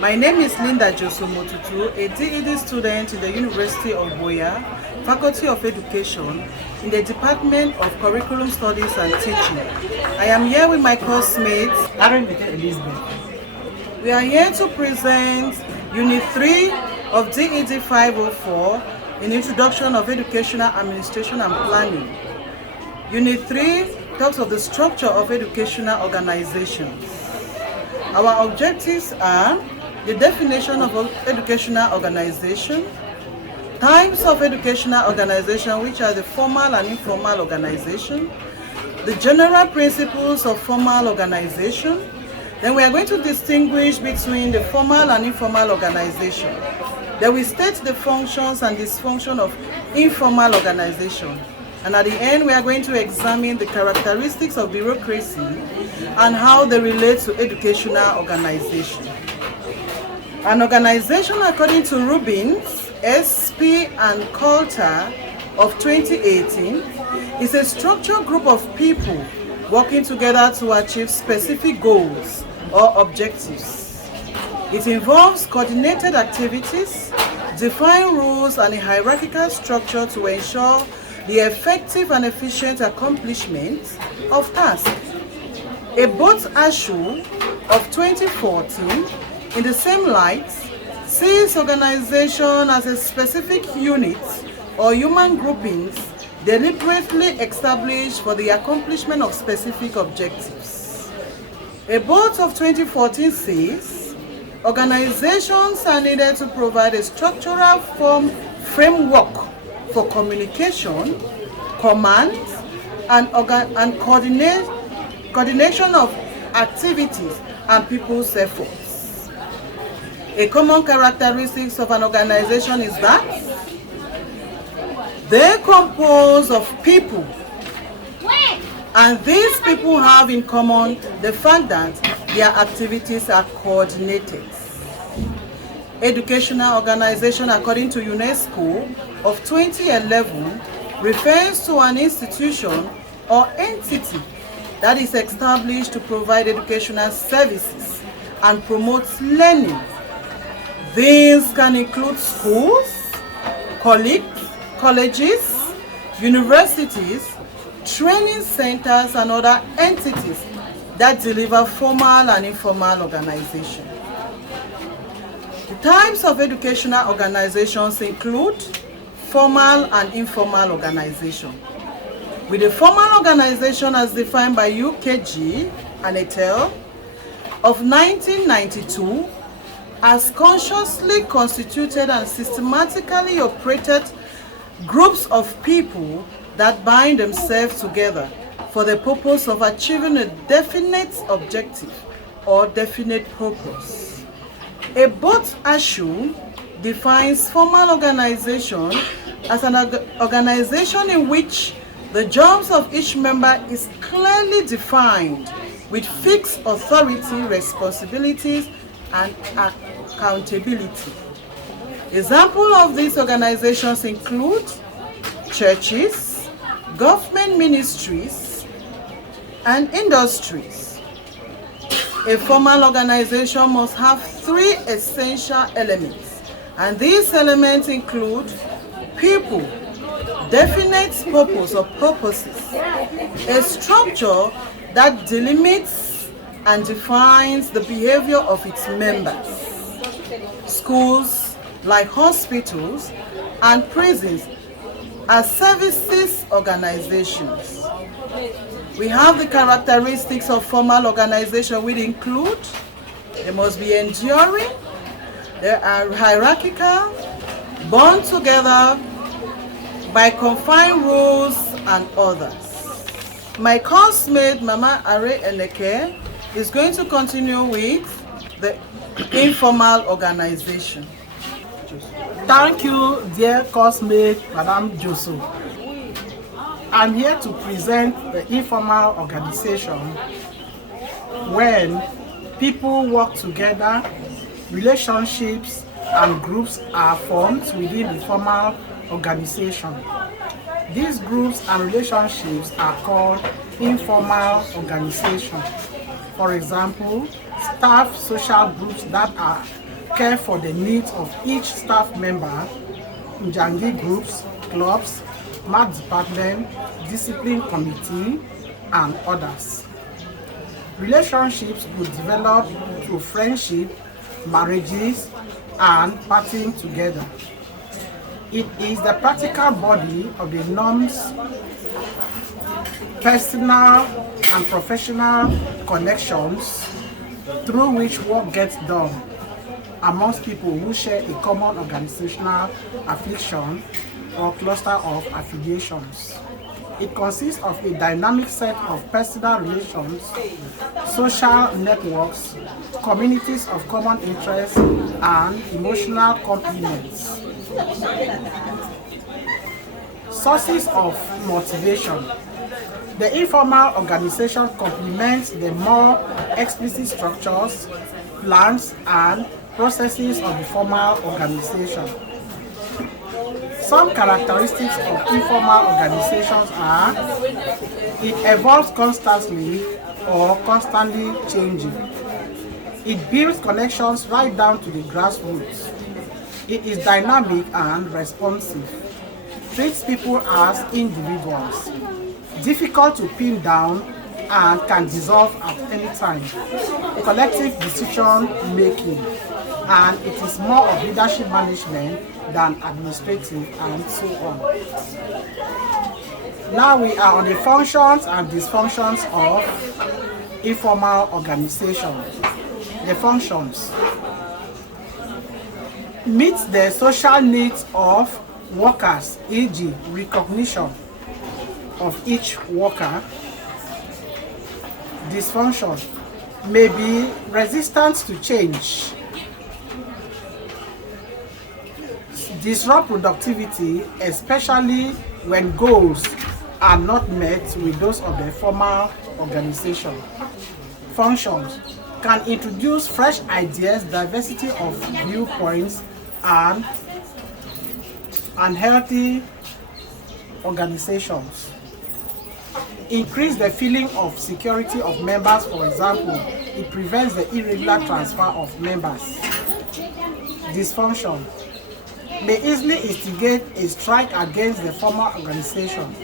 My name is Linda Joso Motutu, a DED student in the University of Boya, Faculty of Education, in the Department of Curriculum Studies and Teaching. I am here with my course mates, Arreneke. We are here to present Unit 3 of DED 504 in Introduction of Educational Administration and Planning. Unit 3 talks of the structure of educational organizations. Our objectives are the definition of educational organization, types of educational organization, which are the formal and informal organization, the general principles of formal organization. Then we are going to distinguish between the formal and informal organization. Then we state the functions and dysfunction of informal organization. And at the end, we are going to examine the characteristics of bureaucracy and how they relate to educational organization. An organization, according to Rubins, SP and Coulter of 2018, is a structured group of people working together to achieve specific goals or objectives. It involves coordinated activities, defined rules, and a hierarchical structure to ensure the effective and efficient accomplishment of tasks. A boat issue of 2014, in the same light, sees organization as a specific unit or human groupings deliberately established for the accomplishment of specific objectives. A boat of 2014 says organizations are needed to provide a structural framework for communication, command, and coordination of activities and people's efforts. A common characteristic of an organization is that they're composed of people, and these people have in common the fact that their activities are coordinated. Educational organization, according to UNESCO of 2011, refers to an institution or entity that is established to provide educational services and promotes learning. These can include schools, colleges, universities, training centers, and other entities that deliver formal and informal organization. The types of educational organizations include formal and informal organization. With the formal organization as defined by UKG and al. of 1992 as consciously constituted and systematically operated groups of people that bind themselves together for the purpose of achieving a definite objective or definite purpose. A boat issue defines formal organization as an organization in which the jobs of each member is clearly defined with fixed authority, responsibilities, and accountability. Examples of these organizations include churches, government ministries, and industries. A formal organization must have three essential elements, and these elements include people, definite purpose or purposes, a structure that delimits and defines the behavior of its members, schools like hospitals and prisons are services organizations. We have the characteristics of formal organization, which include they must be enduring, they are hierarchical, bound together by confined rules and others. My course mate, Mama Arreneke, is going to continue with the informal organization. Thank you, dear course mate, Madam Joso. I'm here to present the informal organization when people work together, relationships and groups are formed within the formal organization. These groups and relationships are called informal organization. For example, staff social groups that are care for the needs of each staff member, Njangi groups, clubs, math department, discipline committee, and others. Relationships would develop through friendship, marriages, and partying together. It is the practical body of the norms, personal and professional connections through which work gets done amongst people who share a common organizational affiliation or cluster of affiliations. It consists of a dynamic set of personal relations, social networks, communities of common interest, and emotional complements. Sources of motivation. The informal organization complements the more explicit structures, plans, and processes of the formal organization. Some characteristics of informal organizations are: it evolves constantly or constantly changing. It builds connections right down to the grassroots. It is dynamic and responsive. Treats people as individuals. Difficult to pin down and can dissolve at any time. Collective decision making, and it is more of leadership management than administrative, and so on. Now we are on the functions and dysfunctions of informal organization. The functions: meet the social needs of workers, e.g. recognition of each worker. Dysfunction: may be resistance to change, disrupt productivity, especially when goals are not met with those of the formal organization. Functions: can introduce fresh ideas, diversity of viewpoints, and healthy organizations. Increase the feeling of security of members. For example, it prevents the irregular transfer of members. Dysfunction: may easily instigate a strike against the formal organization.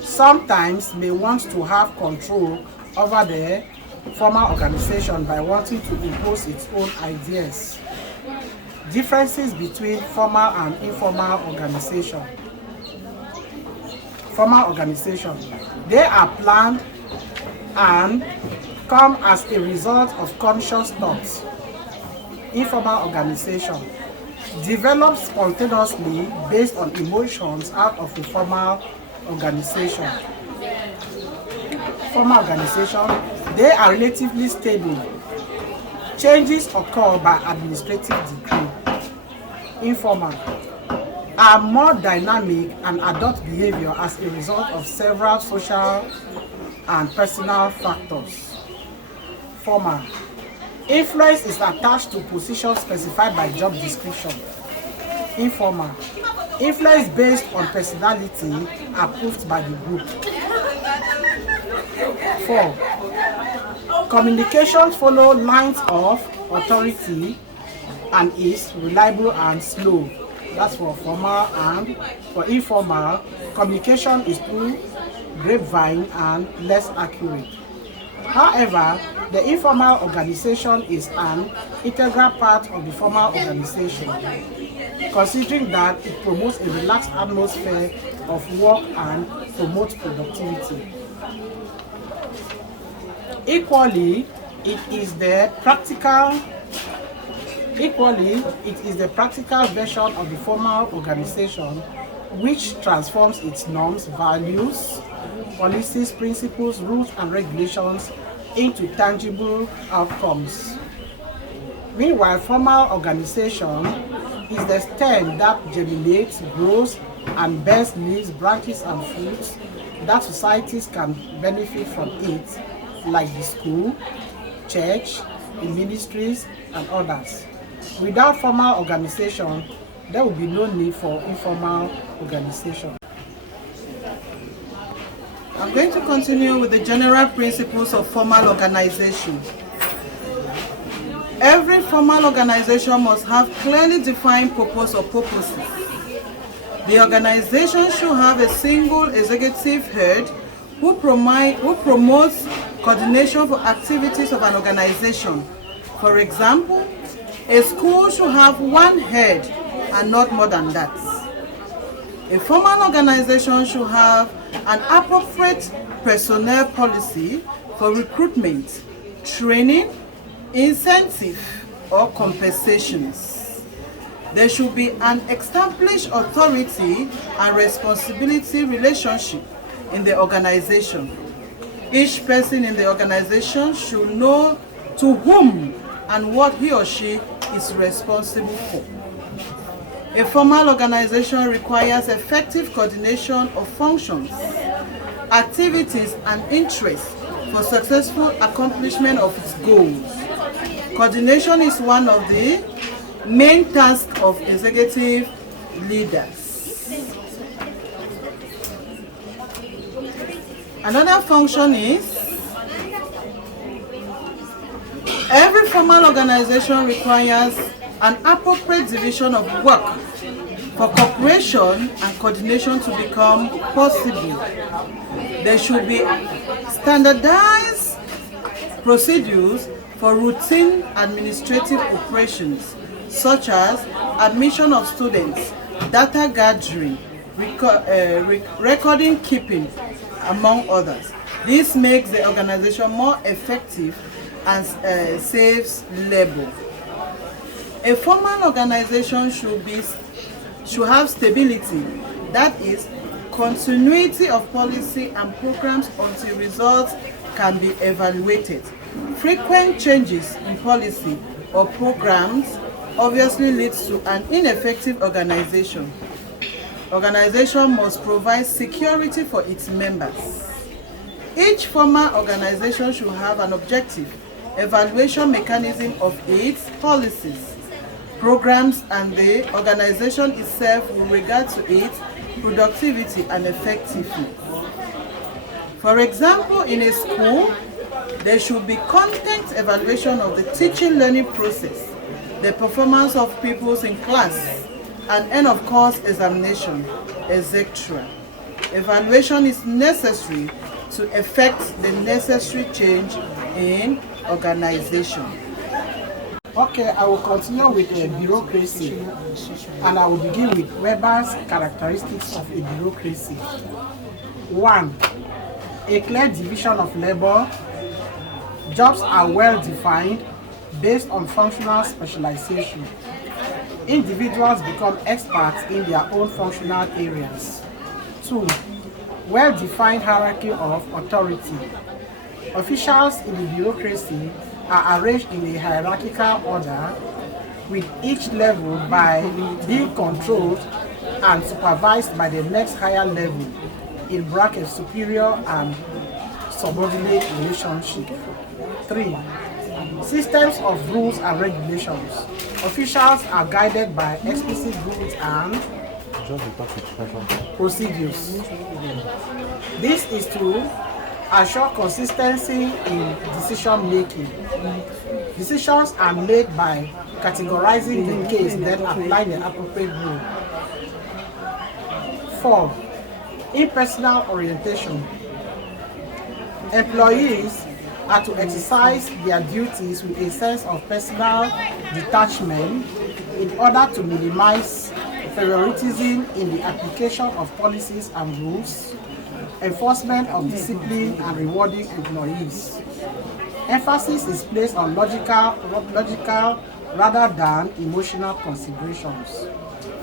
Sometimes may want to have control over the formal organization by wanting to impose its own ideas. Differences between formal and informal organization. Formal organization: they are planned and come as a result of conscious thoughts. Informal organization: developed spontaneously based on emotions out of the formal organization. Formal organization: they are relatively stable. Changes occur by administrative decree. Informal: are more dynamic and adopt behavior as a result of several social and personal factors. Formal: influence is attached to positions specified by job description. Informal: influence based on personality approved by the group. 4. Communication follow lines of authority and is reliable and slow. That's for formal. And for informal, communication is through grapevine and less accurate. However, the informal organization is an integral part of the formal organization, considering that it promotes a relaxed atmosphere of work and promotes productivity. Equally, it is the practical version of the formal organization which transforms its norms, values, policies, principles, rules, and regulations into tangible outcomes. Meanwhile, formal organization is the stem that germinates, grows, and bears leaves, branches, and fruits that societies can benefit from it, like the school, church, the ministries, and others. Without formal organization, there will be no need for informal organization. I'm going to continue with the general principles of formal organization. Every formal organization must have clearly defined purpose or purposes. The organization should have a single executive head who promotes coordination for activities of an organization. For example, a school should have one head and not more than that. A formal organization should have an appropriate personnel policy for recruitment, training, incentive, or compensations. There should be an established authority and responsibility relationship in the organization. Each person in the organization should know to whom and what he or she is responsible for. A formal organization requires effective coordination of functions, activities, and interests for successful accomplishment of its goals. Coordination is one of the main tasks of executive leaders. Another function is every formal organization requires an appropriate division of work for cooperation and coordination to become possible. There should be standardized procedures for routine administrative operations such as admission of students, data gathering, recording keeping, among others. This makes the organization more effective and saves labor. A formal organization should have stability, that is, continuity of policy and programs until results can be evaluated. Frequent changes in policy or programs obviously leads to an ineffective organization. Organization must provide security for its members. Each formal organization should have an objective evaluation mechanism of its policies, programs, and the organization itself with regard to its productivity and effectiveness. For example, in a school, there should be content evaluation of the teaching learning process, the performance of pupils in class, and of course examination, etc. Evaluation is necessary to effect the necessary change in organization. Okay, I will continue with bureaucracy, and I will begin with Weber's characteristics of a bureaucracy. 1. A clear division of labor. Jobs are well defined based on functional specialization. Individuals become experts in their own functional areas. 2. Well-defined hierarchy of authority. Officials in the bureaucracy are arranged in a hierarchical order, with each level being controlled and supervised by the next higher level, in brackets superior and subordinate relationship. 3. Systems of rules and regulations. Officials are guided by explicit rules and procedures. This is to assure consistency in decision making. Decisions are made by categorizing the case, then applying the appropriate rule. 4. Impersonal orientation. Employees are to exercise their duties with a sense of personal detachment in order to minimize favoritism in the application of policies and rules, enforcement of discipline, and rewarding employees. Emphasis is placed on logical rather than emotional considerations.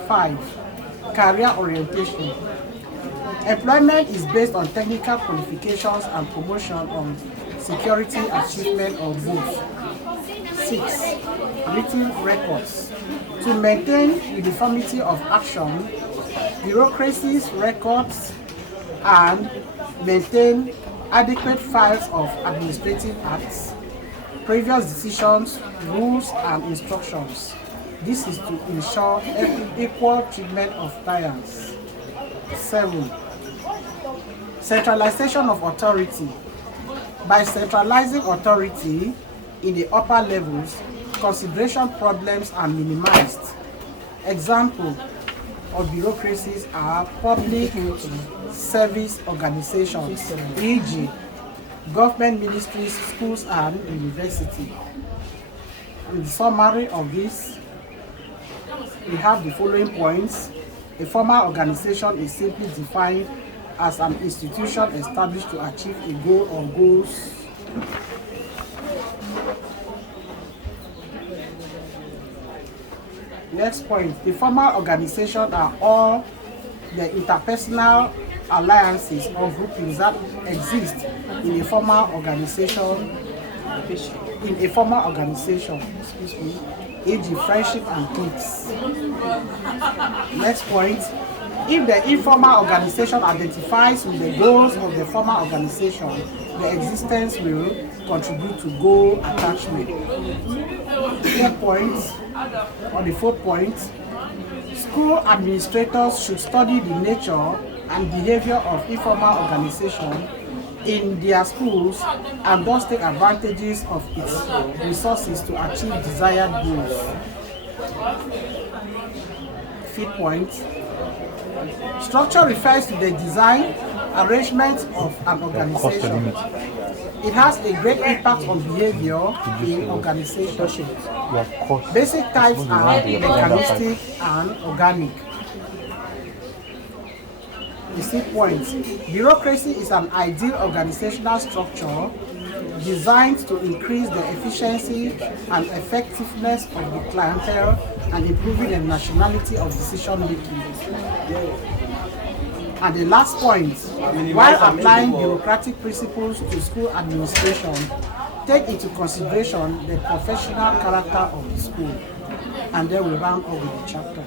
5. Career orientation. Employment is based on technical qualifications and promotion on security achievement or both. 6. Written records. To maintain uniformity of action, bureaucracies records and maintain adequate files of administrative acts, previous decisions, rules, and instructions. This is to ensure equal treatment of clients. 7. Centralization of authority. By centralizing authority in the upper levels, consideration problems are minimized. Example of bureaucracies are public service organizations, e.g., government ministries, schools, and university. In the summary of this, we have the following points. A formal organization is simply defined as an institution established to achieve a goal or goals. Next point, the formal organization are all the interpersonal alliances or groupings that exist in a formal organization, e.g., friendship and cliques. Next point, if the informal organization identifies with the goals of the formal organization, the existence will contribute to goal attachment. The fourth point, school administrators should study the nature and behavior of informal organization in their schools and thus take advantages of its resources to achieve desired goals. Fifth point, structure refers to the design, arrangement of an organization. It has a great impact on behavior in organization. Basic types are mechanistic and organic. The sixth point, bureaucracy is an ideal organizational structure designed to increase the efficiency and effectiveness of the clientele and improving the nationality of decision making. And the last point, while applying bureaucratic principles to school administration, take into consideration the professional character of the school. And then we round up with the chapter.